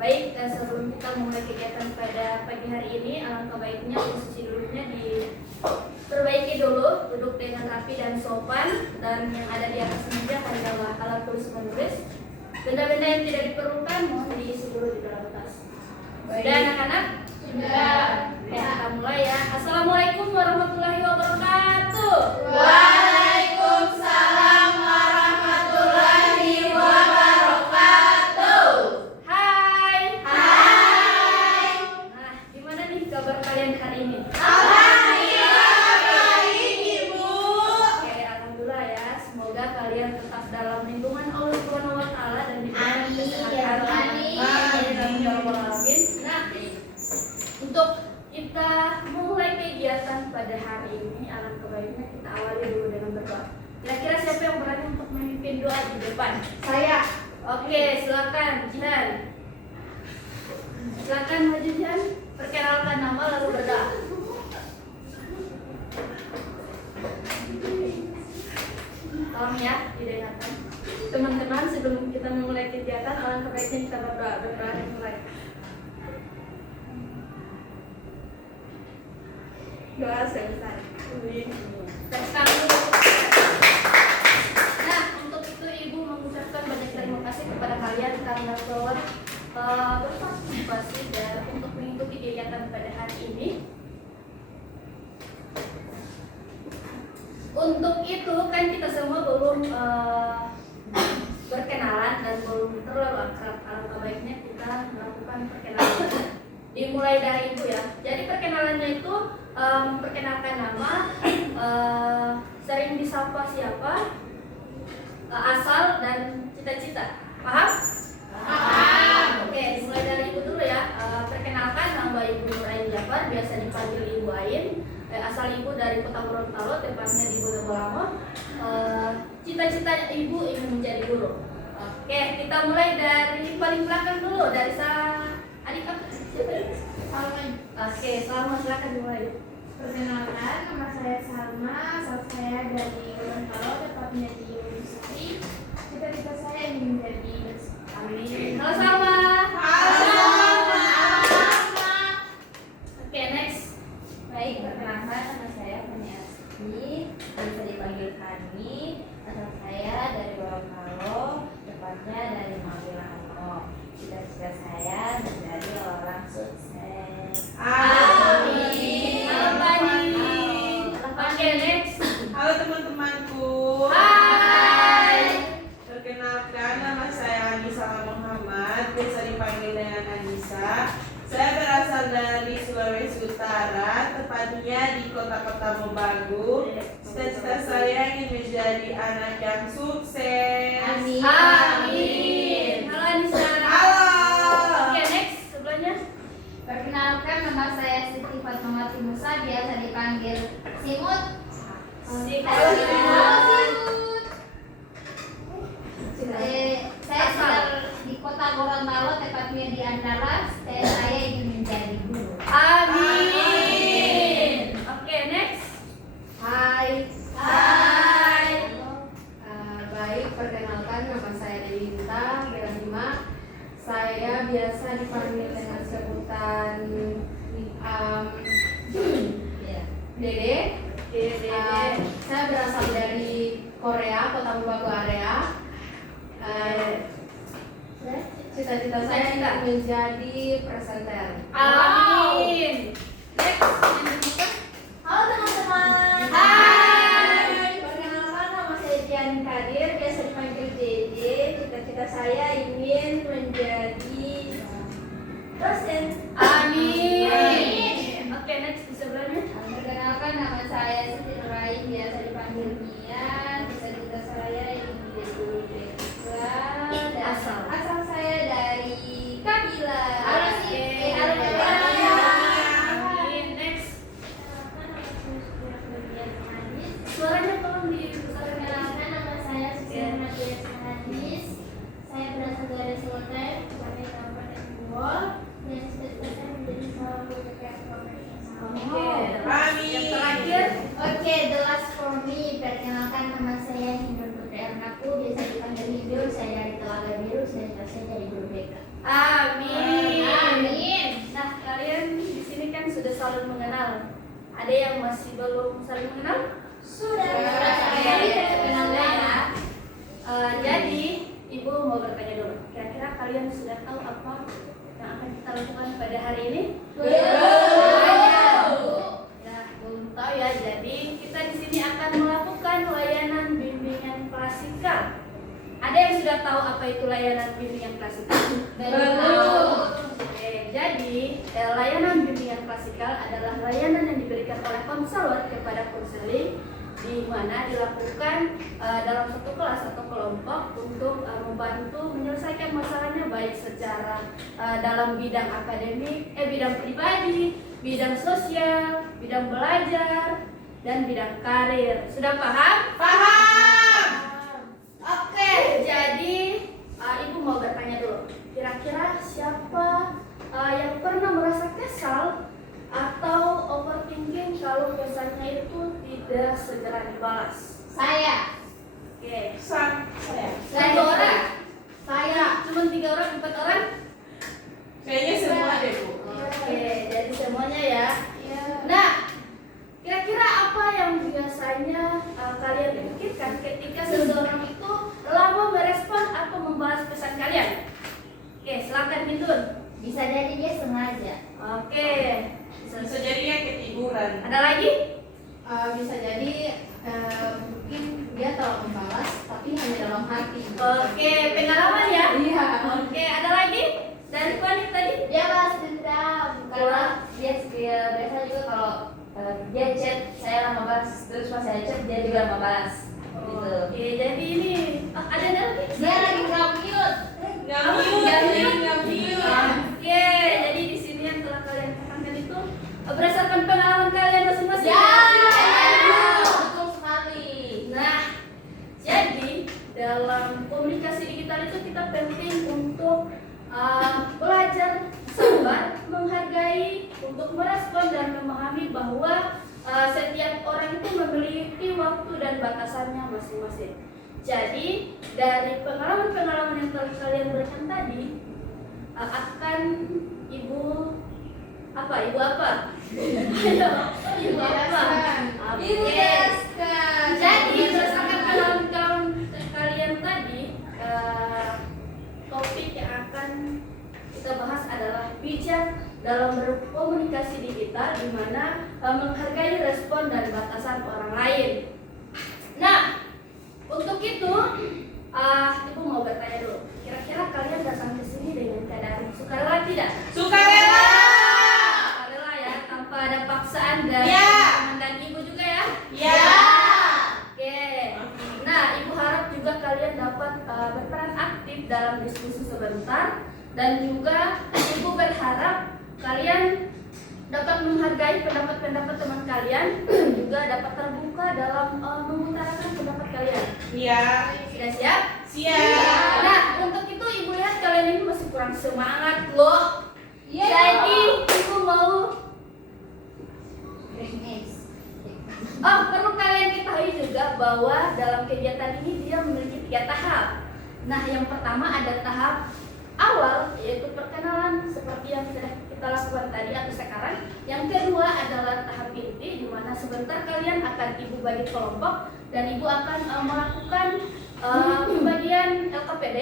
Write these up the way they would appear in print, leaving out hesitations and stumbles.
Baik, sebelum kita mulai kegiatan pada pagi hari ini, alangkah baiknya posisi duduknya diperbaiki dulu, duduk dengan rapi dan sopan, dan yang ada di atas meja hanyalah alat tulis menulis. Benda-benda yang tidak diperlukan mohon diisi dulu di dalam tas. Sudah anak-anak? Sudah. Kita mulai ya. Assalamualaikum warahmatullahi wabarakatuh. Waalaikumsalam warahmatullahi wabarakatuh. Hai. Hai. Nah, gimana nih kabar kalian hari ini? Alhamdulillah baik, Ibu. Oke, alhamdulillah ya. Semoga kalian tetap dalam lindungan Allah Subhanahu wa taala dan diberikan kesehatan. Amin. Ya Rabbal alamin. Nah, untuk kita mulai kegiatan pada hari ini, alangkah baiknya kita awali dulu dengan berdoa. Kira-kira siapa yang berani untuk memimpin doa di depan? Saya. Oke, silakan Jihan. Silakan maju Jihan. Perkenalkan nama lalu berdoa. Tolong ya, didengarkan. Teman-teman, sebelum kita memulai kegiatan, alangkah baiknya kita berdoa. Berdoa dimulai. Doa sebesar. Nah, untuk itu Ibu mengucapkan banyak terima kasih kepada kalian karena telah berpartisipasi dan untuk mengikuti kegiatan pada hari ini. Untuk itu kan kita semua belum berkenalan dan belum terlalu akrab. Alangkah baiknya kita melakukan perkenalan. Dimulai dari Ibu ya. Jadi perkenalannya itu memperkenalkan nama, sering disapa siapa, asal dan cita-cita. Paham? Paham. Oke, dimulai dari Ibu dulu ya. Perkenalkan, nama Ibu Nur Ain Jafar, biasa dipanggil Ibu Ain. Asal Ibu dari Kota Gorontalo, tepatnya di Bonobolango. Cita-cita Ibu ingin menjadi guru. Oke, kita mulai dari paling belakang dulu, dari adik apa? Siapa ini? Salma. Oke, Salma, silakan dimulai. Perkenalkan, nama saya Salma, asal saya dari Gorontalo, tepatnya di Wonosari. Cita-cita saya ingin menjadi dosen. Amin. Halo Salma. Halo. Oke, next. Baik, perkenalkan nama saya Fani Asti, bisa dipanggil Fani. Asal saya dari Gorontalo, tepatnya dari Magelango. Cita-cita saya menjadi orang sukses. Amin. Halo Fani. Oke, next. Halo teman-temanku. Hai. Perkenalkan, nama saya Anissa Muhammad, biasa dipanggil dengan Anissa. Saya berasal dari Sulawesi Utara, tepatnya di kota-kota Mobagu. Cita-cita saya ingin menjadi anak yang sukses. Amin. Amin. Halo Anissa. Halo. Oke, next. Sebelahnya. Perkenalkan nama saya Siti Fatmawati Musa, biasa dipanggil Simut. Halo Simut. Saya tinggal di Kota Gorontalo, tepatnya di Andalas. Saya ingin menjadi guru. Amin. Oke, next. Hai. Hai. Baik, perkenalkan nama saya Dewi Gita Gerahima. Saya biasa dipanggil dengan sebutan Dede. Saya berasal dari Korea, Kota Mobagu area. Cita-cita saya ingin menjadi presenter. Amin. Next. Yang kedua. Halo teman-teman. Hai. Perkenalkan nama saya Jian Kadir, biasa dipanggil JJ. Cita-cita saya ingin menjadi dosen. Amin. Oke, next di sebelahnya. Perkenalkan nama saya Siti Nurain, biasa dipanggil Mian. Cita-cita saya ingin menjadi guru TK. Dan asal saya dari Kabila. Halo Siti. Halo Amin. teman-teman. Next. Suaranya tolong dibesarkan. Perkenalkan, nama saya Susi Nadia Hanis. Saya berasal dari Sulawesi Ada yang masih belum saling mengenal? Sudah. Ya. Jadi Ibu mau bertanya dulu. Kira-kira kalian sudah tahu apa yang akan kita lakukan pada hari ini? Ya, belum tahu ya. Jadi kita di sini akan melakukan layanan bimbingan klasikal. Ada yang sudah tahu apa itu layanan bimbingan klasikal? Oke, jadi layanan bimbingan klasikal adalah layanan yang diberikan oleh konselor kepada konseling, di mana dilakukan dalam satu kelas atau kelompok untuk membantu menyelesaikan masalahnya, baik secara dalam bidang akademik, bidang pribadi, bidang sosial, bidang belajar, dan bidang karir. Sudah paham? Paham. Oke, jadi Ibu mau bertanya dulu. Kira-kira siapa yang pernah merasa kesal atau overthinking kalau pesannya itu tidak segera dibalas? Saya. Oke. Saya. 1 orang? Saya. Cuma 3 orang, 4 orang? Kayaknya semua deh, Bu. Oke, jadi semuanya ya. Iya. Nah, kira-kira apa yang biasanya kalian pikirkan ketika seseorang itu lama merespon atau membalas pesan kalian? Oke, silakan Hindun. Bisa jadi dia sengaja. Oke. Bisa jadi ya ketiduran. Ada lagi? Bisa jadi mungkin dia telah membalas tapi hanya dalam hati. Oke, pengalaman ya? Iya. Oke, ada lagi? Dari Panik tadi? Dia balas dendam karena dia biasa juga kalau dia chat saya lama balas, terus pas saya chat dia juga lama balas. Gitu. Oke, jadi ini ada lagi? Dia lagi nge-mute. Ngambil. Oke, jadi di sini yang telah kalian katakan itu berdasarkan pengalaman kalian masing-masing. Betul sekali. Nah, jadi dalam komunikasi digital itu kita penting untuk belajar sabar, menghargai, untuk merespon dan memahami bahwa setiap orang itu memiliki waktu dan batasannya masing-masing. Jadi dari pengalaman-pengalaman yang telah kalian berikan tadi akan Ibu apa? Ibu apa? Ibu apa? Oke. Jadi berdasarkan pengalaman kalian tadi, topik yang akan kita bahas adalah bijak dalam berkomunikasi digital, di mana menghargai respon dan batasan orang lain. Nah, untuk itu Ibu mau bertanya dulu. Kira-kira kalian datang ke sini dengan keadaan sukarela tidak? Sukarela. Sukarela ya, tanpa ada paksaan dari Ya. teman dan Ibu juga ya? Ya. Oke. Nah, Ibu harap juga kalian dapat berperan aktif dalam diskusi sebentar, dan juga Ibu berharap kalian dapat menghargai pendapat-pendapat teman kalian, juga dapat terbuka dalam mengutarakan pendapat kalian. Iya. Sudah siap? Siap. Nah, untuk itu Ibu lihat kalian ini masih kurang semangat loh. Jadi Ibu mau perlu kalian ketahui juga bahwa dalam kegiatan ini dia memiliki 3 tahap. Nah, yang pertama ada tahap awal, yaitu perkenalan seperti yang sudah kita lakukan tadi atau sekarang. Yang kedua adalah tahap inti, di mana sebentar kalian akan Ibu bagi kelompok dan Ibu akan melakukan pembagian LKPD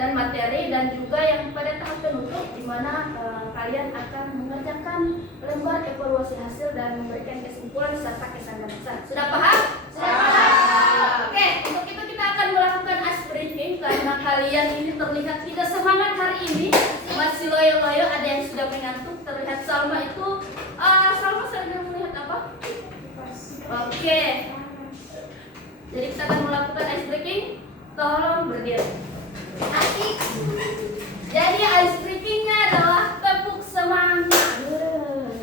dan materi, dan juga yang pada tahap penutup, di mana kalian akan mengerjakan lembar evaluasi hasil dan memberikan kesimpulan serta kesan dan pesan. Sudah paham? Sudah paham. Oke, untuk itu kita akan melakukan ice breaking karena kalian ini terlihat tidak semangat hari ini, masih loyo-loyo. Ada yang sudah mengantuk. Terlihat Salma itu, Salma sedang melihat apa? Oke. Jadi kita akan melakukan ice breaking. Tolong berdiri. Asik. Jadi ice breakingnya adalah tepuk semangat.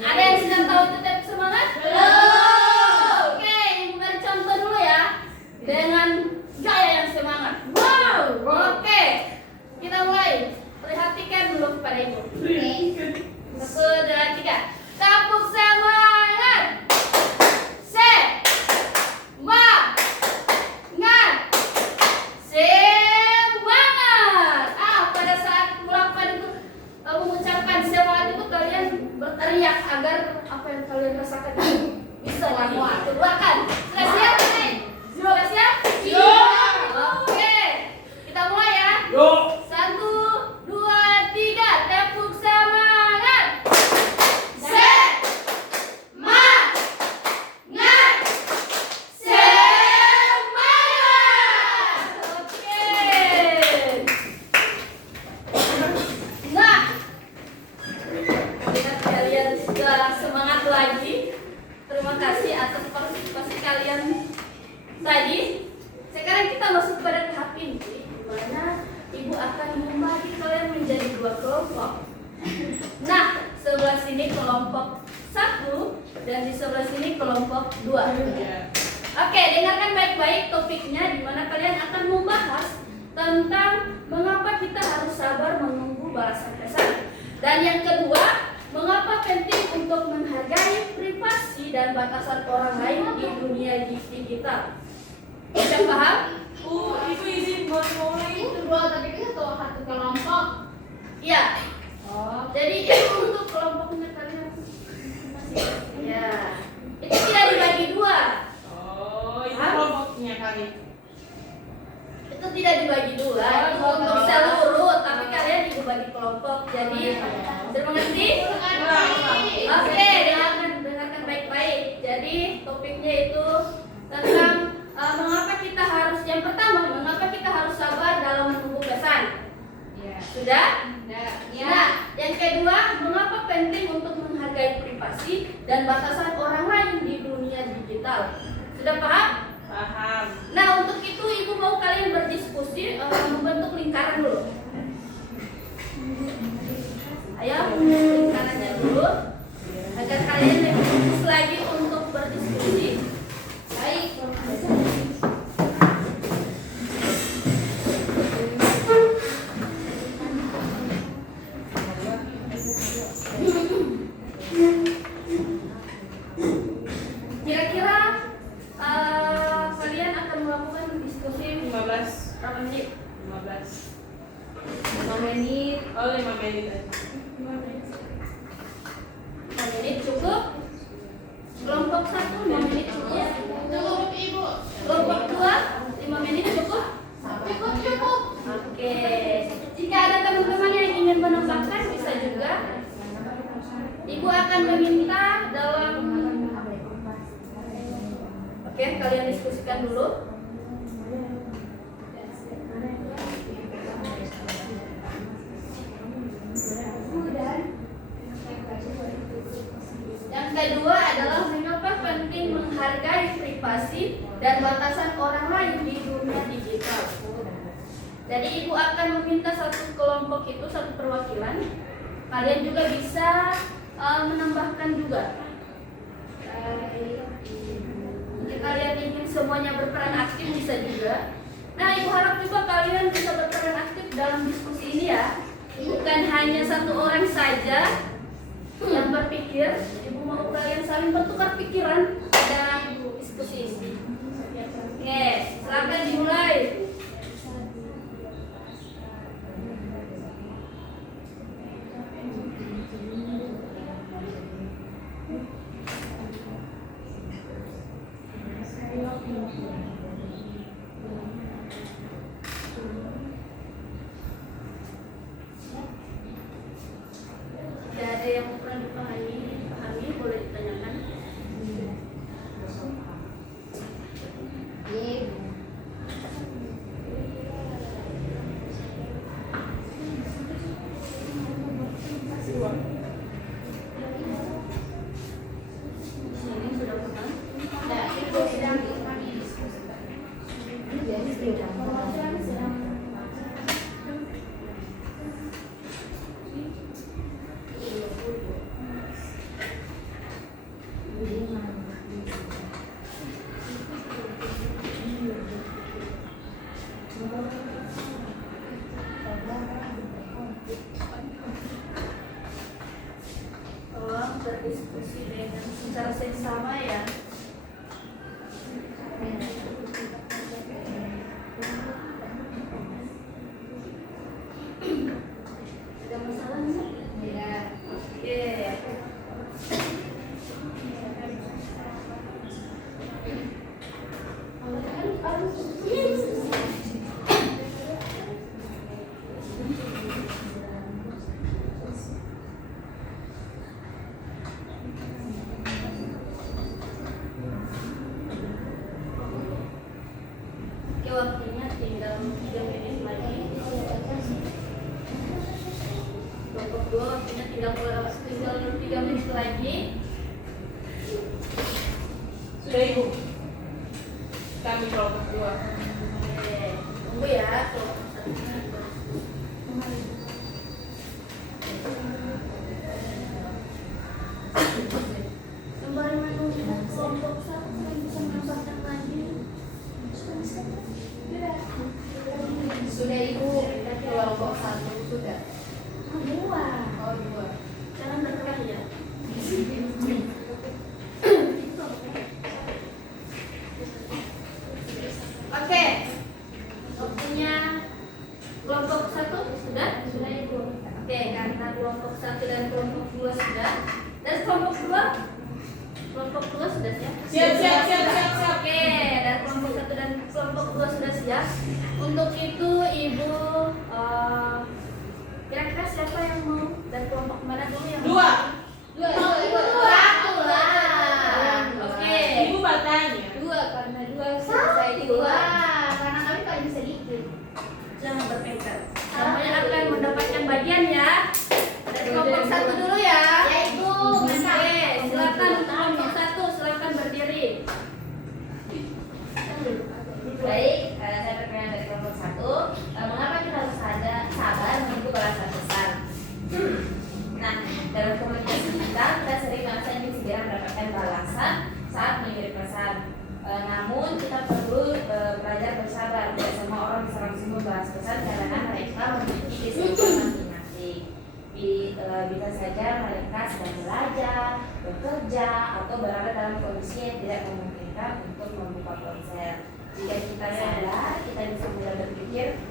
Ada yang sudah tahu itu tepuk semangat? Belum. Oke, Ibu beri contoh dulu ya dengan gaya yang semangat. Wow. Oke, kita mulai. Perhatikan dulu kepada Ibu. 1, 2, 3. Tepuk semangat. Semangat. Pada saat kalian rasakan itu bisa dikeluarkan. Sudah siap? Sudah siap? Oke, kita mulai ya. Yuk. 1, 2, 3, tepuk semangat. Kalian sudah semangat lagi. Terima kasih atas partisipasi kalian tadi. Sekarang kita masuk pada tahap inti, di mana ibu akan membagi kalian menjadi 2 kelompok. Nah, sebelah sini kelompok 1 dan di sebelah sini kelompok 2. Oke, dengarkan baik-baik topiknya, di mana kalian akan membahas tentang mengapa kita harus sabar menunggu balasan pesan. Dan yang kedua, mengapa penting untuk menghargai privasi dan batasan orang lain di dunia digital. Sudah paham? Ibu izin buat mulai. Itu dua tadi kita tuh satu kelompok. Iya. Oh, Jadi itu untuk kelompoknya kalian. Ya. Itu tidak dibagi 2. Oh, itu kelompoknya kali. Itu tidak dibagi 2 itu untuk seluruh, tapi kalian dibagi kelompok. Jadi mengerti? Oke, dengarkan baik-baik. Jadi topiknya itu tentang mengapa kita harus, yang pertama, mengapa kita harus sabar dalam menunggu pesan. iya. Sudah? Ya. Nah, yang kedua, mengapa penting untuk menghargai privasi dan batasan orang lain di dunia digital. Sudah paham? Paham. Nah, untuk itu ibu mau kalian berdiskusi, membentuk lingkaran dulu. Ayo, lingkarannya dulu agar kalian lebih fokus lagi untuk berdiskusi. Baik. Kira-kira kalian akan melakukan diskusi 15. berapa menit? 15. 5 menit. Oh, 5 menit aja. 5 menit cukup? Kelompok 1 5 menit cukup? Cukup Ibu. Kelompok 2 5 menit cukup? Cukup. Oke. Jika ada teman-teman yang ingin menambahkan bisa juga. Ibu akan meminta dalam. Oke, kalian diskusikan dulu. Yang kedua adalah mengapa penting menghargai privasi dan batasan orang lain di dunia digital. Jadi ibu akan meminta satu kelompok itu, satu perwakilan. Kalian juga bisa menambahkan juga. Jika kalian ingin semuanya berperan aktif bisa juga. Nah, ibu harap juga kalian bisa berperan aktif dalam diskusi ini ya. Bukan hanya satu orang saja yang berpikir. Ibu mau kalian saling bertukar pikiran pada diskusi ini. Oke, silakan dimulai. Tidak ada yang kurang dipahami, boleh ditanyakan. Ini sudah paham? Tolong berdiskusi dengan secara seksama ya. Ada masalah nggak? Iya. Oke. 2 waktunya tinggal 3 menit lagi. Sudah Ibu. Kami kelompok 2. Oke, tunggu ya. Sembari menunggu kelompok 1 yang bisa menambahkan lagi. Sudah Ibu, kelompok 1 sudah. Dua. Oh 2. Jangan berkah ya. Oke. Waktunya kelompok 1 sudah? Sudah Ibu. Oke, karena kelompok 1 dan kelompok 2 sudah. Dan kelompok 2? Kelompok 2 sudah siap? Siap. Oke, dan kelompok 1 dan kelompok 2 sudah siap. Untuk itu Ibu kira-kira siapa yang mau dan kelompok mana dulu yang mau? 2. Satu lah. Oke. Ibu bertanya. 2 karena 2 selesai di 2. Karena kami paling sedikit. Jangan bertengkar. Semuanya akan mendapatkan bagian ya. Dari kelompok 1 dulu ya. Ya Ibu, mantap. Oke, silakan untuk kelompok 1 silakan berdiri. Baik, saya perkenalkan dari kelompok 1. Mengapa kita harus sabar menunggu balasan pesan? Nah, dalam komunikasi kita sering merasa ingin segera mendapatkan balasan saat mengirim pesan. Namun kita perlu belajar bersabar. Tidak semua orang bisa langsung membalas pesan karena mereka memiliki kesibukan masing-masing. Bisa saja mereka sedang belajar, bekerja, atau berada dalam kondisi yang tidak memungkinkan untuk membuka ponsel. Jika kita sabar, kita bisa mulai berpikir.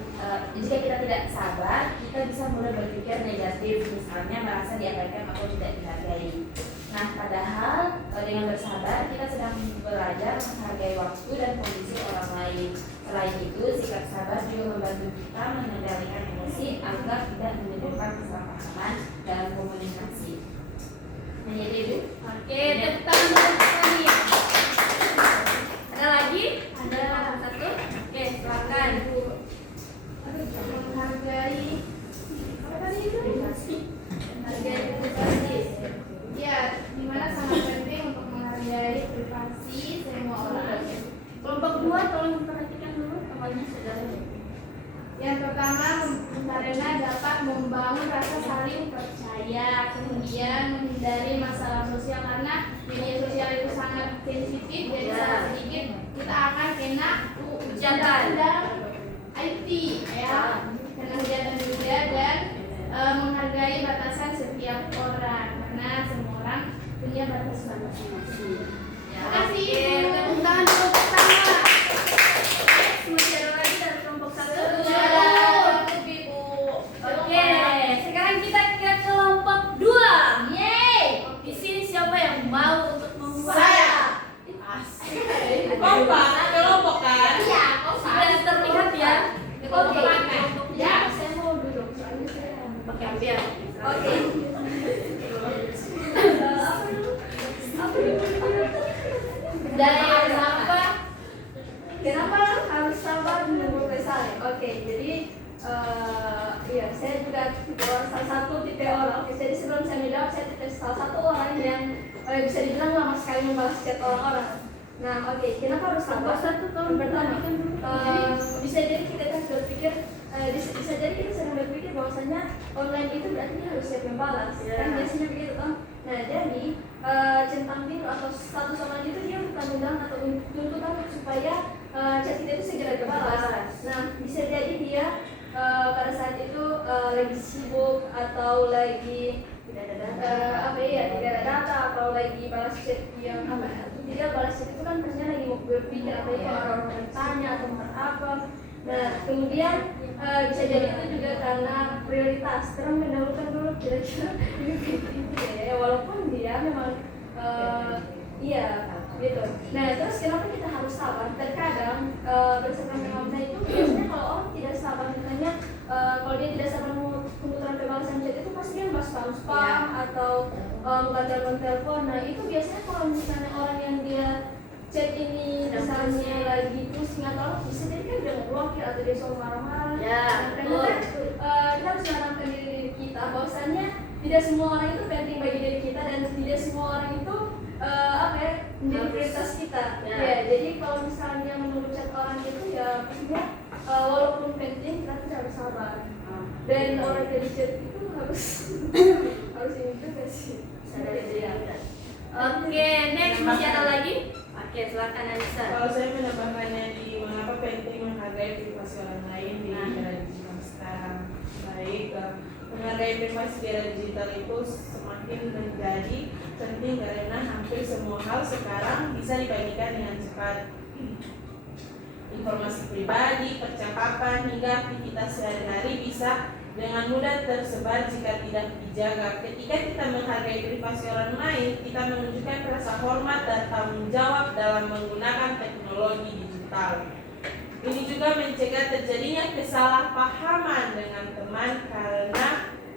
Jika kita tidak sabar, kita bisa mulai berpikir negatif, misalnya merasa diabaikan atau tidak dihargai. Nah, padahal dengan bersabar kita sedang belajar menghargai waktu dan kondisi orang lain. Selain itu, sikap sabar juga membantu kita mengendalikan emosi agar tidak menimbulkan kesalahpahaman dalam komunikasi. Nah, jadi Ibu. Oke, tepuk tangan untuk kami. Ada lagi? Ada satu? Oke, silakan. Menghargai apa tadi itu? Hargai privasi. Ya, dimana sangat penting untuk menghargai privasi semua orang. Kelompok 2 tolong perhatikan dulu awalnya sudah. Yang pertama, karena dapat membangun rasa saling percaya, kemudian menghindari masalah sosial karena media sosial itu sangat sensitif, jadi Ya. salah sedikit kita akan kena Hujatan. undang IT ya, kena hujatan juga dan menghargai batasan setiap orang karena semua orang punya batas-batas masing-masing. Terima kasih. Oke, Ibu. tepuk tangan dulu pertama. Masih ada lagi dari kelompok 1? Oke, sekarang kita ke kelompok 2. Yeay. Di sini siapa yang mau untuk membuat? Saya. Kompak, kelompok kan? Iya, Sudah terlihat ya. Oke. Ya, saya mau duduk. Soalnya saya pakai ambil. Oke. Dari kenapa harus sabar menunggu pesan? Oke, jadi iya, saya juga salah satu tipe orang. Jadi sebelum saya menjawab, saya tipe salah satu orang yang bisa dibilang lama sekali membalas chat orang-orang. Nah, oke, kenapa harus sabar? Satu tahun pertama, bisa jadi kita kan berpikir, bisa jadi kita sedang berpikir bahwasanya online itu berarti dia harus siap membalas, kan biasanya begitu toh. Nah, jadi centang biru atau status online itu dia bukan undang atau tuntutan supaya chat kita itu segera dibalas. Nah, bisa jadi dia pada saat itu lagi sibuk atau lagi tidak ada data atau lagi balas chat yang dia balas chat itu kan pastinya lagi mau berpikir apa itu orang bertanya atau apa. Nah, kemudian bisa jadi itu juga karena prioritas terus mendahulukan dulu kira-kira ini ya, walaupun dia memang iya gitu. Nah, terus kenapa kita harus sabar? Terkadang berdasarkan pengalaman saya itu biasanya kalau orang tidak sabar, misalnya kalau dia tidak sabar kebutuhan pembalasan chat itu pasti dia bahas spam atau bukan telepon. Nah, itu biasanya kalau misalnya orang yang dia chat ini misalnya lagi pusing atau bisa jadi kan udah ngeblokir atau dia selalu marah-marah. Ya, Nah, karena kan kita harus menanamkan diri kita bahwasannya tidak semua orang itu penting bagi diri kita dan tidak semua orang itu menjadi prioritas kita. Ya, jadi kalau misalnya menurut chat orang itu ya pastinya walaupun penting kita tidak harus sabar. Dan orang dari chat itu harus ini juga sih. Oke, next masih ada lagi? Oke, silakan Anissa. Kalau saya menambahkannya di mengapa penting menghargai privasi orang lain di era digital sekarang. Baik, menghargai privasi di era digital itu semakin menjadi penting karena hampir semua hal sekarang bisa dibagikan dengan cepat. Informasi pribadi, percakapan, hingga aktivitas sehari-hari bisa dengan mudah tersebar jika tidak dijaga. Ketika kita menghargai privasi orang lain, kita menunjukkan rasa hormat dan tanggung jawab dalam menggunakan teknologi digital. Ini juga mencegah terjadinya kesalahpahaman dengan teman karena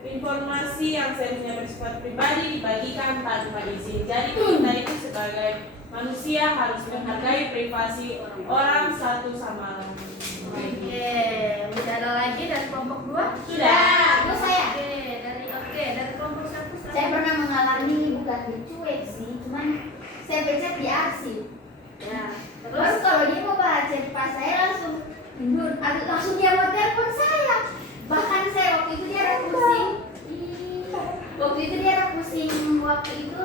informasi yang seharusnya bersifat pribadi dibagikan tanpa izin. Jadi kita itu sebagai manusia harus menghargai privasi orang satu sama lain. Oke, udah ada lagi dari kelompok 2? Sudah. Itu saya. Dari kelompok 1. Saya pernah mengalami bukan cuek sih, cuman saya baca di arsip. Ya, Terus kalau dia mau baca pas saya langsung mundur, langsung dia mau telepon saya. Bahkan saya waktu itu dia ada pusing. Waktu itu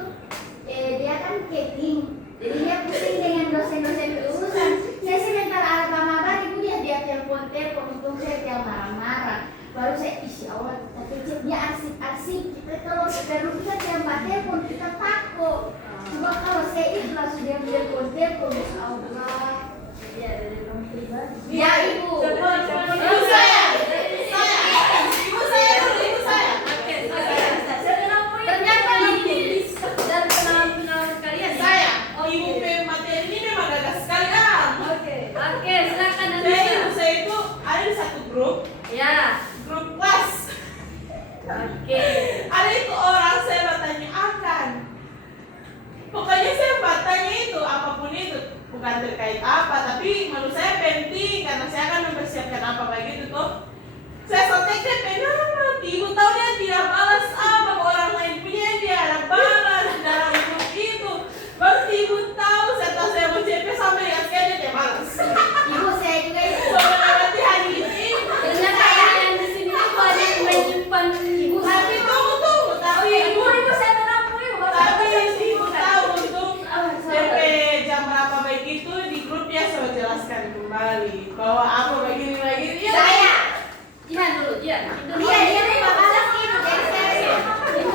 dia kan keting. Jadi dia pusing dengan dosen-dosen urusan. Saya sebentar ada kabar ibu dia telepon untung saya dia marah-marah. Baru saya isi Allah tapi dia arsip kita kalau sekarang kita tiap telepon kita takut. Cuma kalau saya itu langsung dia telepon Masya Allah. ya dari kelompok pribadi. Ya ibu. Ibu saya. Ibu saya. Oke, saya kenapa ya? Ternyata ini dari kenalan kalian. Saya. Ibu materi ini memang gagah sekali Oke, silakan Jadi ibu Anissa. saya itu ada di satu grup kelas. Oke. Ada itu orang saya bertanya akan. Pokoknya saya bertanya itu apapun itu bukan terkait apa, tapi menurut saya penting karena saya akan mempersiapkan apa begitu tuh. Saya sotekkan kenapa? Ibu tahu dia tidak balas apa orang lain punya dia ada balas dalam grup itu. Baru ibu tahu setelah saya mau CP sampai yang sekali dia balas. Ibu saya juga itu. Berarti hari ini. Ternyata yang di sini itu ada yang menyimpan ibu. Tapi tunggu, tapi Ibu saya menampung ibu. Tapi ibu tahu untuk DP jam berapa baik itu di grupnya saya jelaskan kembali bahwa apa begini. Saya. Jihan dulu. Dia terima kasih ibu dari saya.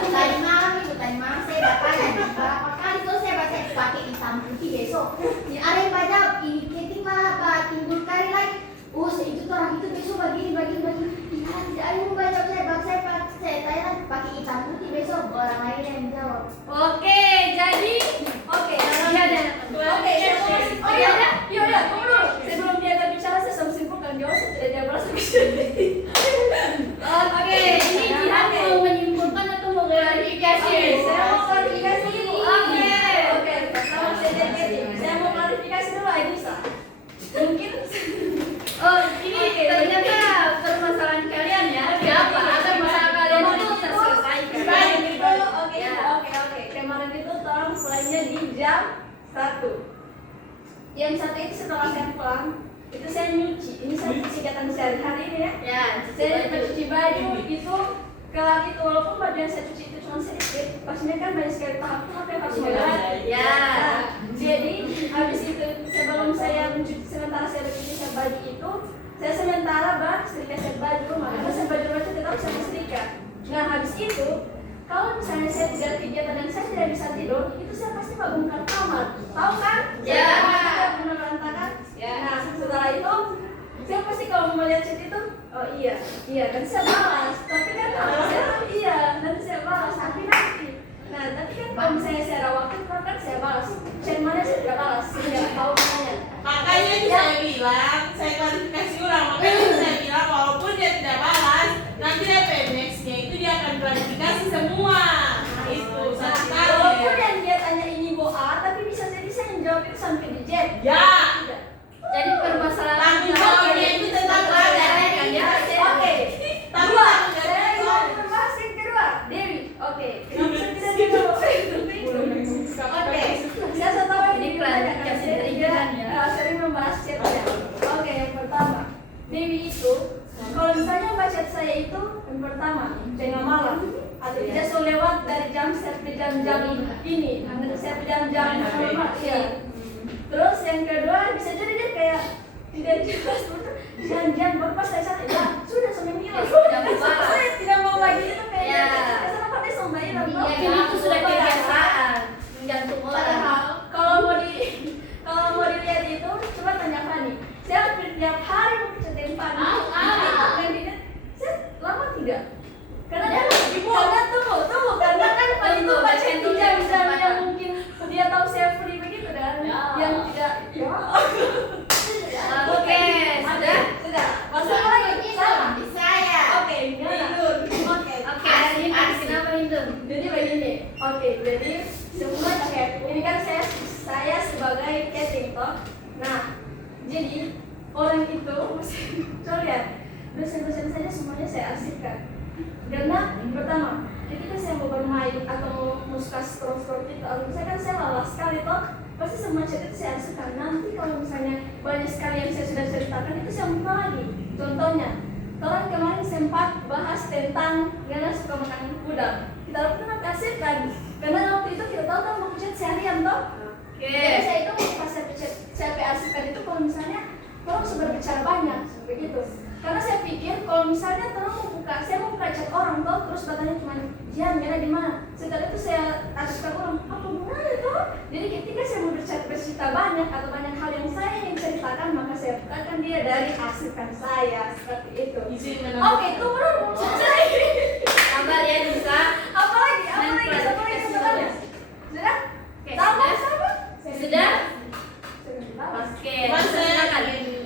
Tadi malam saya dapat berapa kali tuh saya baca pakai hitam putih besok. Ada yang baca ini ketik malah timbul kali lagi. Itu orang itu besok begini. Ya tidak ada yang baca saya tanya pakai hitam putih besok orang lain yang jawab. Oke, jadi iya, tunggu dulu. Sebelum dia akan bicara, saya sama simpulkan jawab saya tidak dia balas lagi. Oke, ini Jihan mau menyimpulkan atau mau klarifikasi? Saya mau klarifikasi. Oke. Pertama saya mau klarifikasi dulu Anissa. Mungkin ini ternyata permasalahan kalian ya. Apa? Ada masalah kalian itu terselesaikan. Baik, itu Oke. Kemarin itu tolong selainnya di jam 1. Yang satu itu setelah saya pulang, itu saya nyuci. Ini saya kegiatan sehari-hari ini ya. Saya mencuci baju itu kelar itu walaupun baju yang saya cuci itu cuma sedikit. Pastinya kan banyak sekali tahap apa yang harus dilakukan. Ya. Jadi habis itu sebelum saya mencuci sementara saya mencuci baju itu, saya sementara setrika set baju, maka set baju itu tetap saya setrika. Nah habis itu kalau misalnya saya tidak kegiatan dan saya tidak bisa tidur, itu saya pasti bangunkan kamar, tahu kan? Ya. Saya berantakan. Ya. Nah setelah itu, saya pasti kalau melihat chat itu, oh iya, dan saya balas. Tapi kan kalau saya nanti saya balas, tapi nanti. Nah tapi kan kalau misalnya saya ada waktu, kan saya balas. Chat mana saya tidak balas, saya tidak tahu namanya. Makanya itu saya bilang, saya klarifikasi ulang. Makanya itu saya bilang walaupun dia tidak balas, nanti DP nextnya itu dia akan klarifikasi semua. Itu satu kali. Walaupun yang dia tanya ini A, tapi bisa jadi saya yang jawab itu sampai di Z. Ya. Tidak. Jadi permasalahan Tanggung jawabnya itu tetap ada. Oke. Tapi Dua. tanggung Saya jawabnya mau berbahas yang kedua. Dewi. atau tidak so lewat dari jam sampai jam-jam ini, sampai jam-jam normal. Iya. Terus yang kedua bisa jadi dia kayak tidak jelas betul. Jangan baru pas saya sadar, ya sudah sudah hilang. Saya tidak mau lagi itu kayak. Kenapa dia sudah hilang? Mungkin itu sudah kebiasaan. Menjantung orang. Padahal Kalau mau dilihat itu, coba tanya Fani. Saya hampir tiap hari mencetin Fani. Dan dia, saya lama tidak. Karena tunggu, karena kan itu baca itu jam-jam yang mungkin dia tahu saya free begitu dan yang tidak. Oke, sudah. Masuk lagi sama. Saya. Oke, Tidur. Oke. Kenapa Hindu? Jadi begini, oke, jadi semua chat, ini kan saya sebagai catering toh. Nah, jadi orang itu coba lihat, dosen-dosen saja semuanya saya arsipkan. Karena pertama, ketika saya mau bermain atau mau suka scroll itu, saya lelah sekali toh, pasti semua chat itu saya arsipkan. Nanti kalau misalnya banyak sekali yang saya sudah ceritakan itu saya buka lagi. Contohnya, orang kemarin sempat bahas tentang Gana suka makan udang. Kita pernah kasih kan, karena waktu itu kita tahu kan mau chat seharian toh. Jadi saya itu pas saya asipkan itu kalau misalnya orang sudah berbicara banyak begitu. Karena saya pikir kalau misalnya saya mau buka chat orang toh, terus katanya cuma Jian, Gana di mana? Setelah itu saya asipkan orang, apa gunanya toh? Jadi ketika saya mau bercerita banyak atau banyak hal yang saya ingin ceritakan, maka saya bukakan dia dari asipkan saya seperti itu. Izin Oke, tunggu dulu, selesai. Sabar ya bisa. Apalagi sebenarnya? Sudah? Sama? Sudah? Oke. Mas saya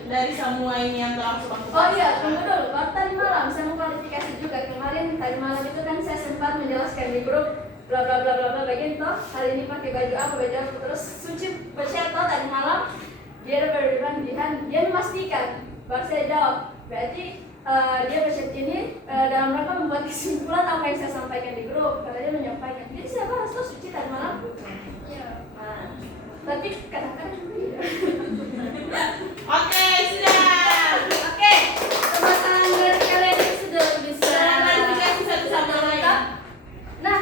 dari semua ini yang langsung aku Oh iya, tunggu dulu. Baru tadi malam saya mau klarifikasi juga. Kemarin tadi malam itu kan saya sempat menjelaskan di grup bla bla bla bla bla bagian toh. Hari ini pakai baju apa, terus Suci bershare toh tadi malam. Dia berbilang dia memastikan. Baru saya jawab. Berarti dia bershare ini dalam rangka membuat kesimpulan apa yang saya sampaikan di grup. Karena dia menyampaikan. Jadi saya bahas toh Suci tadi malam. Iya. Tapi kadang-kadang juga. Oke, sudah. Oke, teman-teman dari kalian ini sudah bisa Klarifikasi satu sama lain. Nah,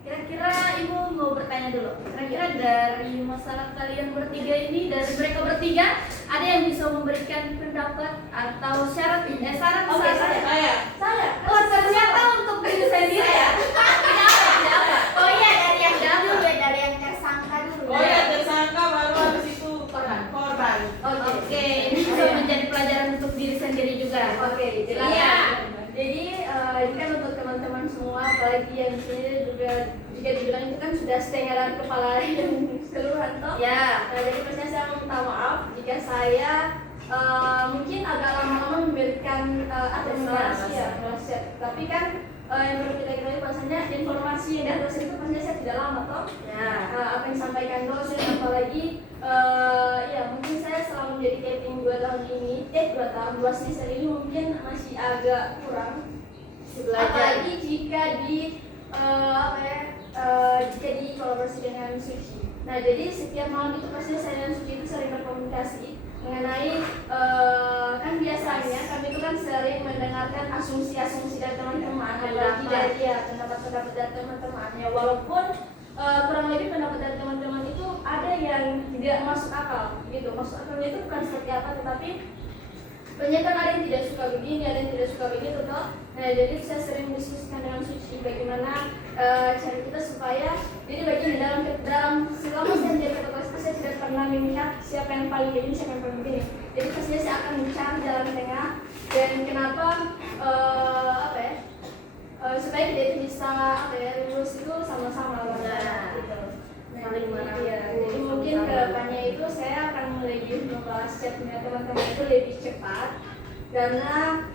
kira-kira Ibu mau bertanya dulu. Kira-kira dari masalah kalian bertiga ini, dari mereka bertiga, ada yang bisa memberikan pendapat atau syarat? Syarat Oke, saya. saya. Oh, ternyata untuk diri saya sendiri ya. Tidak apa. Oh iya, dari yang dulu ya, dari yang tersangka dulu. Oh ya, tersangka baru habis itu korban. Oke, ini bisa menjadi pelajaran untuk diri sendiri juga. Oke, jelas. Iya. Jadi ini kan untuk teman-teman semua, apalagi yang di sini juga jika dibilang itu kan sudah setengah dari kepala yang keseluruhan toh. Ya. Nah, jadi pastinya saya minta maaf jika saya mungkin agak lama-lama memberikan informasi ya, tapi kan yang perlu kita ketahui bahwasanya informasi yang di atas itu pastinya saya tidak lama toh. Ya. Apa yang disampaikan dosen, apalagi ya mungkin saya selama menjadi catering 2 tahun ini, 2 tahun 2 semester ini mungkin masih agak kurang Belajar. apalagi jika jika di kolaborasi dengan Suci. Nah, jadi setiap malam itu pasti saya dan Suci itu sering berkomunikasi mengenai kan biasanya kami itu kan sering mendengarkan asumsi-asumsi dari teman-teman, apalagi dari pendapat-pendapat dari teman-teman ya, walaupun kurang lebih pendapat dari teman-teman itu ada yang tidak masuk akal gitu. Masuk akalnya itu bukan seperti apa, tetapi banyak kan ada yang tidak suka begini, ada yang tidak suka begitu toh. Nah, jadi saya sering diskusikan dengan Suci bagaimana cara kita supaya jadi begini dalam selama saya menjadi ketua saya tidak pernah melihat siapa yang paling begini, siapa yang paling begini. Jadi pastinya saya akan mencari jalan tengah dan kenapa supaya kita itu bisa lulus itu sama-sama lah gitu. Saling mengerti. Jadi mungkin ke depannya itu saya akan lebih membahas chatnya teman-teman itu lebih cepat karena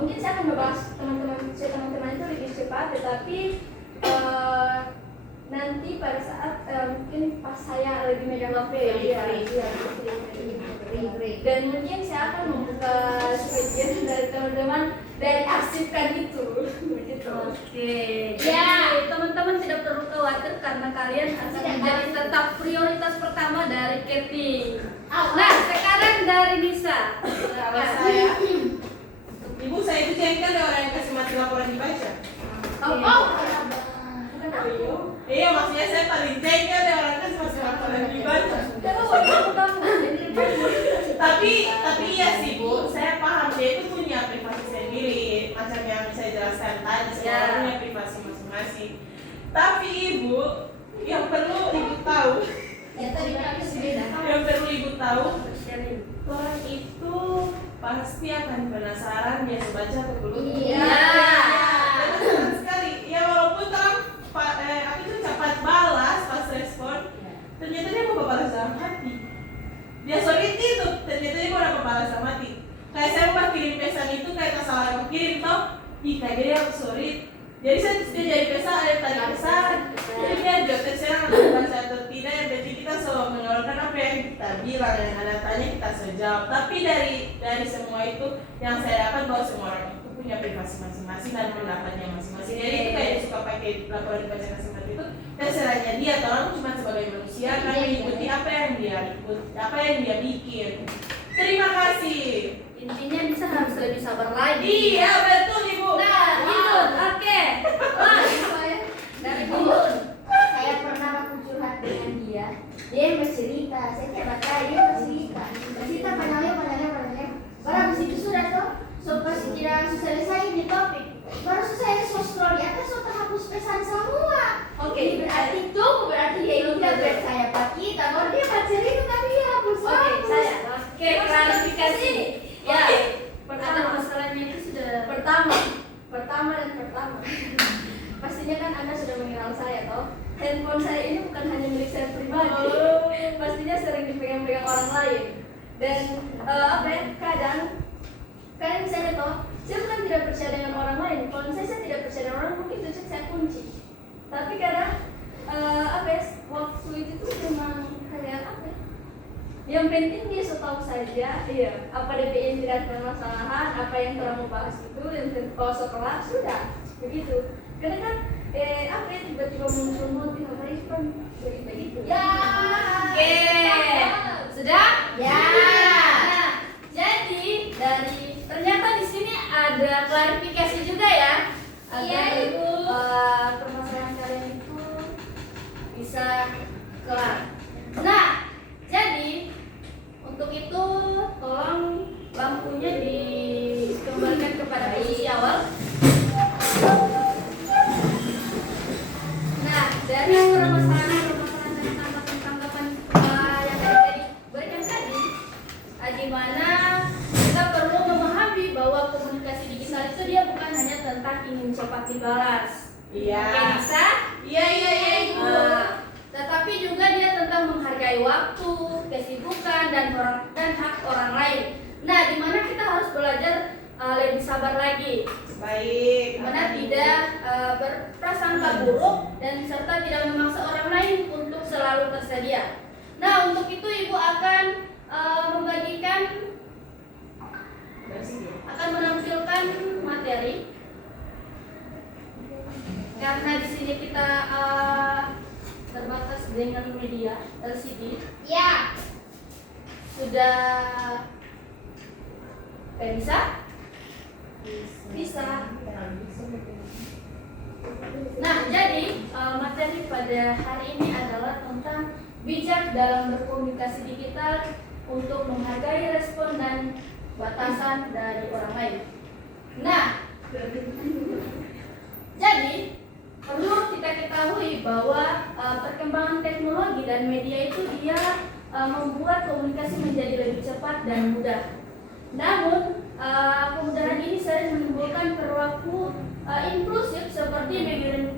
mungkin saya akan membahas teman-teman itu lebih cepat, tetapi nanti pada saat mungkin pas saya lagi megang HP dan mungkin saya akan membuka sebagian dari teman-teman dari arsipkan itu begitu. Oke. Ya, teman-teman tidak perlu khawatir karena kalian akan menjadi tetap prioritas pertama dari catering. Nah, sekarang dari Nisa. Kalau saya, ibu saya itu jengkel ya orang yang kasih mati laporan dibaca. Iya, maksudnya saya paling jengkel ya orang kan masih makanan dibaca. Tapi iya sih Bu, saya paham dia itu punya privasi sendiri, macam yang saya jelaskan tadi, semua orang punya privasi masing-masing. Tapi Ibu, yang perlu Ibu tahu, Ya tadi kami sudah. yang perlu Ibu tahu, orang itu pasti akan penasaran dia baca ke belum. Iya. Penasaran sekali. Ya walaupun aku itu cepat balas pas respon, ternyata dia mau balas dalam hati. Dia solid itu, ternyata dia mau dapat balas dalam hati. Kayak saya mau kirim pesan itu kayak salah aku kirim toh, kayak dia aku solid. Jadi saya jadi pesan, ada tadi pesan. Jadi dia jotet saya baca atau tidak, yang penting kita selalu mengeluarkan apa yang kita bilang, yang ada tanya kita sejawab. Tapi dari semua itu yang saya dapat bahwa semua orang itu punya privasi masing-masing dan pendapatnya masing-masing. Jadi itu kayak suka pakai laporan dibacakan seperti itu. Terserahnya dia, orang cuma sebagai manusia kan mengikuti apa yang dia ikut, apa yang dia bikin. Terima kasih. Intinya bisa harus lebih sabar lagi. Iya betul Ibu. Nah, itu oke. Dari Bun. Saya pernah waktu curhat dengan dia yang bercerita, saya tiap baca dia bercerita panjangnya. Baru habis itu sudah toh, so pas tidak selesai di topik, baru saya scroll di atas, so terhapus pesan semua. Oke. Berarti dia itu tidak saya Pak kita, baru dia bercerita tapi dia hapus Oke, hapus. saya klarifikasi. Ya, Oke. pertama masalahnya itu sudah pertama. Pastinya kan Anda sudah mengenal saya toh. Handphone saya ini bukan hanya milik saya pribadi. Pastinya sering dipegang-pegang orang lain. Dan kadang misalnya toh, saya bukan tidak percaya dengan orang lain. Kalau saya tidak percaya dengan orang, mungkin itu saya kunci. Tapi kadang waktu itu tuh memang kayak yang penting dia tahu saja, apa DPI yang tidak permasalahan, apa yang telah mau bahas itu, yang kalau setelah sudah begitu. Karena kan tiba-tiba muncul motif apa itu kan begitu. Ya. Oke, sudah? Ya. Nah, jadi ternyata di sini ada klarifikasi juga ya. Iya, Ibu. Permasalahan kalian itu bisa kelar. Nah, jadi untuk itu tolong lampunya dikembalikan kepada posisi awal. Nah, dari permasalahan dan tanggapan yang tadi berikan tadi, di mana kita perlu memahami bahwa komunikasi digital itu dia bukan hanya tentang ingin cepat dibalas. Iya. Oke, bisa? Iya Ibu. Tetapi juga dia tentang menghargai waktu, kesibukan dan hak orang lain. Nah, di mana kita harus belajar lebih sabar lagi. Baik. Mana tidak berprasangka buruk dan serta tidak memaksa orang lain untuk selalu tersedia. Nah, untuk itu Ibu akan menampilkan materi. Karena di sini kita terbatas dengan media LCD. Ya. Sudah bisa? Bisa. Nah, jadi materi pada hari ini adalah tentang bijak dalam berkomunikasi digital untuk menghargai respon dan batasan dari orang lain. Nah, jadi perlu kita ketahui bahwa perkembangan teknologi dan media itu dia membuat komunikasi menjadi lebih cepat dan mudah. Namun kemudahan ini sering menimbulkan perilaku inklusif seperti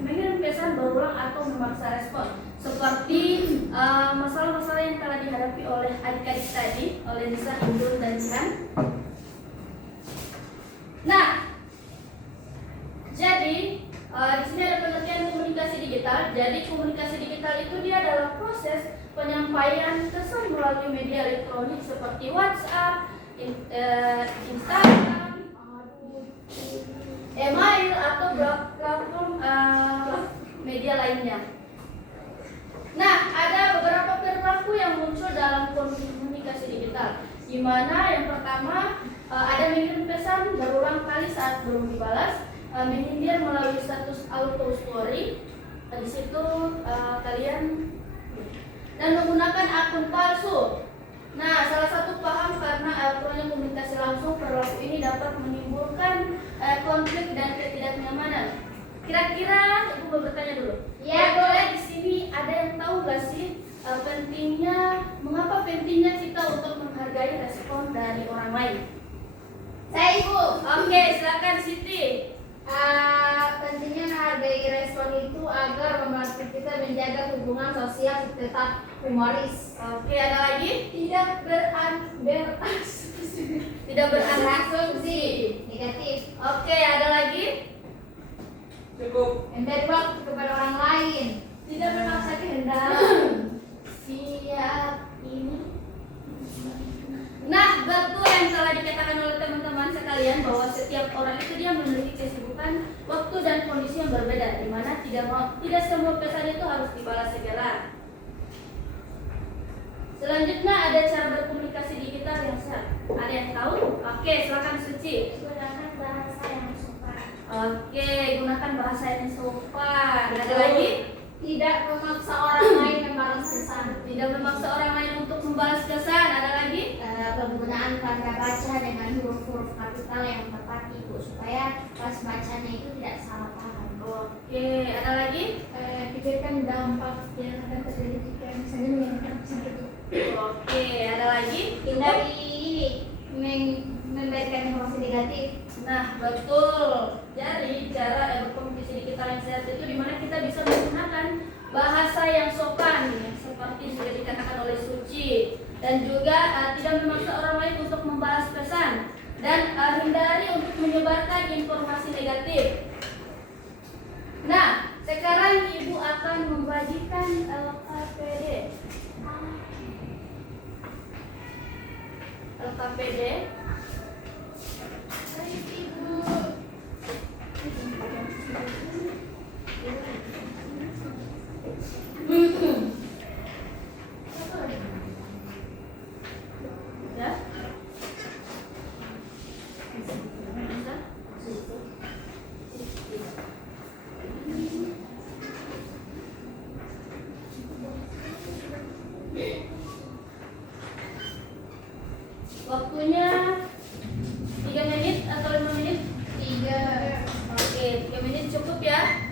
mengirim pesan berulang atau memaksa respon, seperti masalah-masalah yang telah dihadapi oleh adik-adik tadi, oleh Nisa, Indul, dan Jihan. Nah, jadi di sini ada pengertian komunikasi digital. Jadi komunikasi digital itu dia adalah proses penyampaian pesan melalui media elektronik seperti WhatsApp, Instagram, email atau platform media lainnya. Nah, ada beberapa perilaku yang muncul dalam komunikasi digital, di mana yang pertama ada mengirim pesan berulang kali saat belum dibalas. menyindir melalui status auto story. Di situ kalian dan menggunakan akun palsu. Nah, salah satu paham karena aturannya komunikasi langsung perilaku ini dapat menimbulkan konflik dan ketidaknyamanan. Kira-kira Ibu mau bertanya dulu. Ya, boleh di sini ada yang tahu nggak sih mengapa pentingnya kita untuk menghargai respon dari orang lain? Saya Ibu. Oke, silakan Siti. Tentunya menghargai respon itu agar membantu kita menjaga hubungan sosial tetap humoris. Oke, ada lagi? Tidak Tidak berasumsi. berasumsi negatif. Oke, ada lagi? Cukup. Memberi waktu kepada orang lain. Tidak memaksa kehendak. Siap ini. Nah, betul yang telah dikatakan oleh teman-teman sekalian bahwa setiap orang itu dia memiliki kesibukan, waktu dan kondisi yang berbeda, di mana tidak semua pesan itu harus dibalas segera. Selanjutnya ada cara berkomunikasi digital yang sehat. Ada yang tahu? Oke, silakan Suci. Gunakan bahasa yang sopan. Oke, gunakan bahasa yang sopan. Ada lagi? Tidak memaksa orang lain membalas pesan. Tidak memaksa orang lain untuk membalas pesan. Ada lagi? Penggunaan tanda baca dengan huruf-huruf kapital yang tepat Ibu, supaya pas bacanya itu tidak salah paham. Oke, ada lagi? Pikirkan dampak yang akan terjadi jika misalnya mengirimkan pesan itu. Oke, ada lagi? Hindari memberikan informasi negatif. Nah, betul. Jadi, cara berkomunikasi digital yang sehat itu dimana kita bisa menggunakan bahasa yang sopan, ya, seperti sudah dikatakan oleh Suci, dan juga tidak memaksa orang lain untuk membalas pesan, dan hindari untuk menyebarkan informasi negatif. Nah, sekarang Ibu akan membagikan LKPD. LKPD. Ya. Waktunya 3 menit atau 5 menit? 3. Oke, 3 menit cukup ya.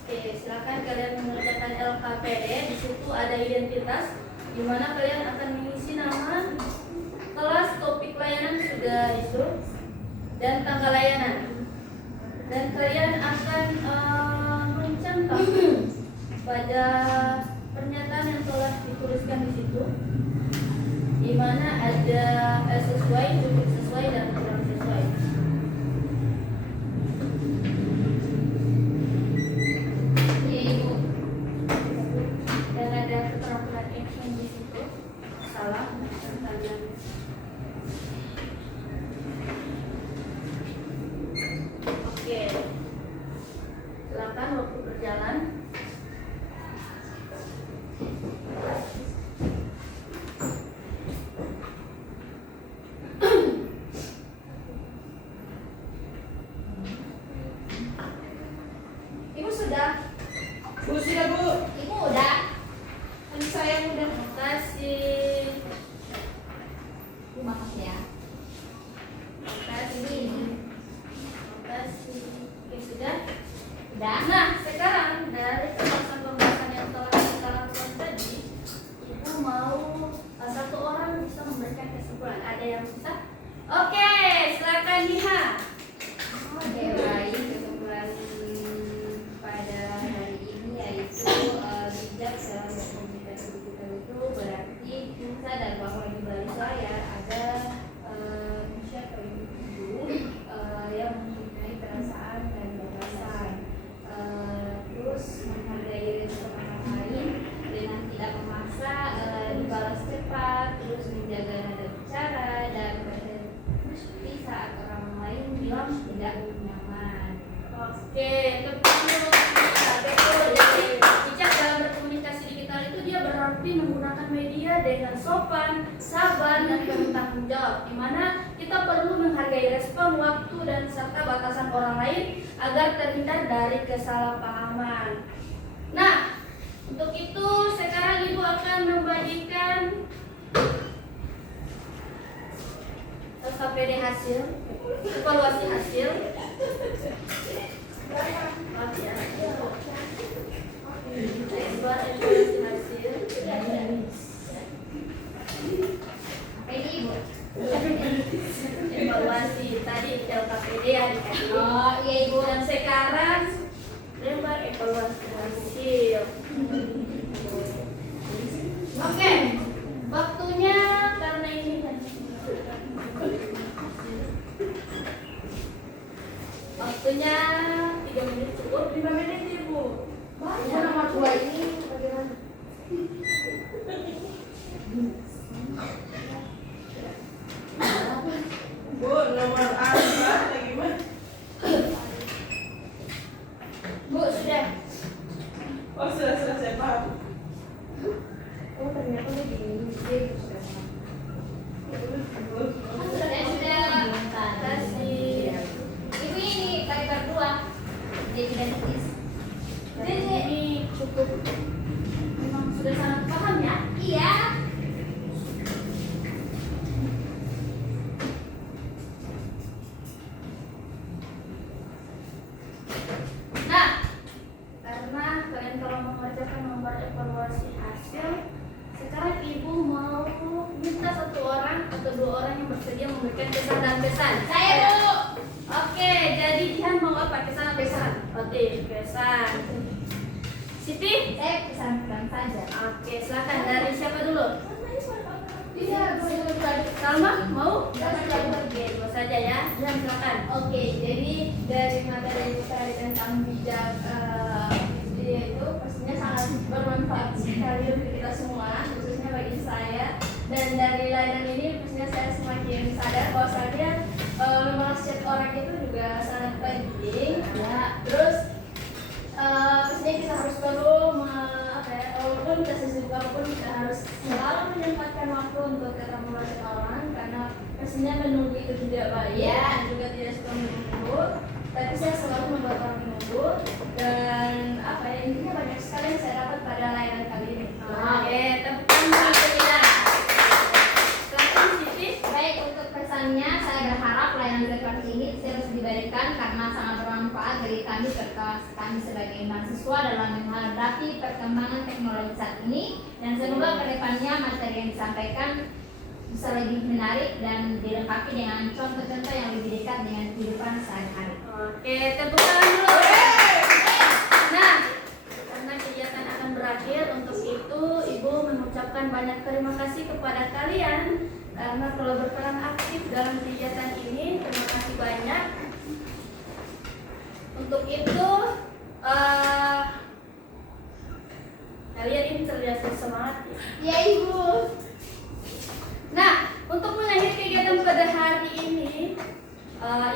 Oke, silakan kalian mengerjakan LKPD. Di situ ada identitas, di mana kalian akan mengisi nama, kelas, topik layanan sudah itu, dan tanggal layanan. Dan kalian akan mencantum pada pernyataan yang telah dituliskan di situ, di mana ada sesuai, cukup sesuai, dan kurang sesuai. Ya Ibu. Dan ada keterampilan action di situ. Salah dan kalian. Oke. Silakan waktu berjalan. Ibu sudah. Bu, sudah Bu. Ibu udah. Kan saya udah. Terima kasih. Terima kasih ya. Terima kasih. Terima kasih. Oke, sudah. Udah. Nah, sekarang dari pembahasan yang telah kita lakukan tadi, Ibu mau satu orang bisa memberikan kesimpulan. Ada yang bisa? Oke, silakan Niha. Oke, baik, kesimpulan pada hari ini yaitu bijak dalam berkomunikasi digital itu berarti sadar bahwa di balik layar ada manusia atau individu yang mempunyai perasaan dan batasan. Terus menghargai respon orang lain dengan tidak memaksa, dibalas cepat, terus menjaga nada bicara dan berhenti saat orang lain bilang tidak nyaman. Oke, betul. Betul. Jadi, bijak dalam berkomunikasi digital itu dia berarti menggunakan media dengan sopan, sabar, dan bertanggung jawab. Di mana kita perlu menghargai respon respon waktu dan serta batasan orang lain agar terhindar dari kesalahpahaman. Nah, untuk itu sekarang Ibu akan membagikan SKPD hasil, evaluasi hasil. Maaf ya. Evaluasi hasil. Apa ini Ibu? Evaluasi tadi LKPD ya dikasih. Oh iya Ibu. Dan sekarang lembar evaluasi hasil. Oke, waktunya karena ini waktunya 3 menit cukup. 5 menit Ibu. Ibu nomor 2 ini bagaimana? Bu, nomor A lagi gimana? Bu, sudah. Oh, sudah selesai, paham. Oh ternyata udah gini. Saya sudah Kasih. Ibu ini kali berdua. Jadi dan tulis. Ini cukup. Memang sudah sangat paham ya? Iya. Nah, karena kalian kalau mengerjakan nomor evaluasi hasil, sekarang Ibu mau minta 1 orang atau 2 orang yang bersedia memberikan kesan dan pesan. Saya Bu. Oke, jadi Jihan mau apa? Kesan dan pesan? Oke, kesan. Siti? Saya pesan-pesan saja. Oke, silakan. Dari siapa dulu? Iya, Salma, mau? Oke, 2 saja ya. Jihan, silakan. Oke, jadi dari materi Ibu tadi tentang bijak itu pastinya sangat bermanfaat sekali untuk kita semua, khususnya bagi saya. Dan dari layanan ini pastinya saya semakin sadar bahwasanya membalas chat orang itu juga sangat penting. Ya, terus pastinya kita harus perlu walaupun kita sibuk apapun kita harus selalu menyempatkan waktu untuk ketemu dengan orang, karena pastinya menunggu itu tidak baik dan juga tidak suka menunggu. Tapi saya selalu membuat orang menunggu, dan intinya banyak sekali yang saya dapat pada layanan kali ini. Oke, tepuk tangan untuk kita. Silakan Siti. Baik, untuk pesannya saya berharap layanan gratis ini terus diberikan karena sangat bermanfaat bagi kami serta kami sebagai mahasiswa dalam menghadapi perkembangan teknologi saat ini, dan semoga kedepannya materi yang disampaikan bisa lebih menarik dan dilengkapi dengan contoh-contoh yang lebih dekat dengan kehidupan sehari-hari. Oke, tepuk tangan dulu. Nah, karena kegiatan akan berakhir, untuk itu Ibu mengucapkan banyak terima kasih kepada kalian karena telah berperan aktif dalam kegiatan ini. Terima kasih banyak. Untuk itu, kalian ini terlihat semangat ya. Ya Ibu. Nah, untuk mengakhiri kegiatan pada hari ini,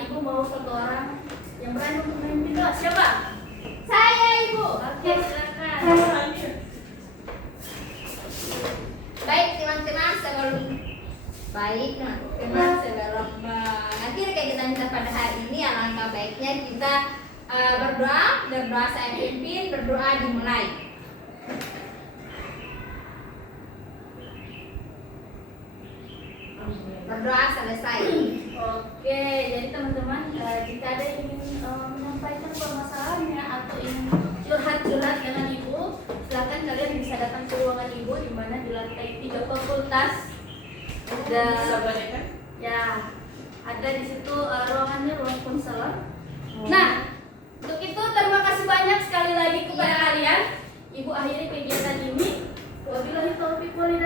Ibu mau 1 orang yang berani untuk memimpin doa. Siapa? Saya Ibu. Oke, silakan. Baik teman-teman, sebelum mengakhiri kegiatan kita pada hari ini, alangkah baiknya kita berdoa saya pimpin, berdoa dimulai. Berdoa selesai. Oke, jadi teman-teman, jika ada yang ingin menyampaikan permasalahannya atau ingin curhat-curhat dengan Ibu, silakan kalian bisa datang ke ruangan Ibu di mana di lantai 3 fakultas. Kan? Ya, ada di situ ruangannya, ruang konselor. Nah, untuk itu terima kasih banyak sekali lagi kepada kalian. Ibu akhiri kegiatan ini. Wabillahi taufiq wal hidayah.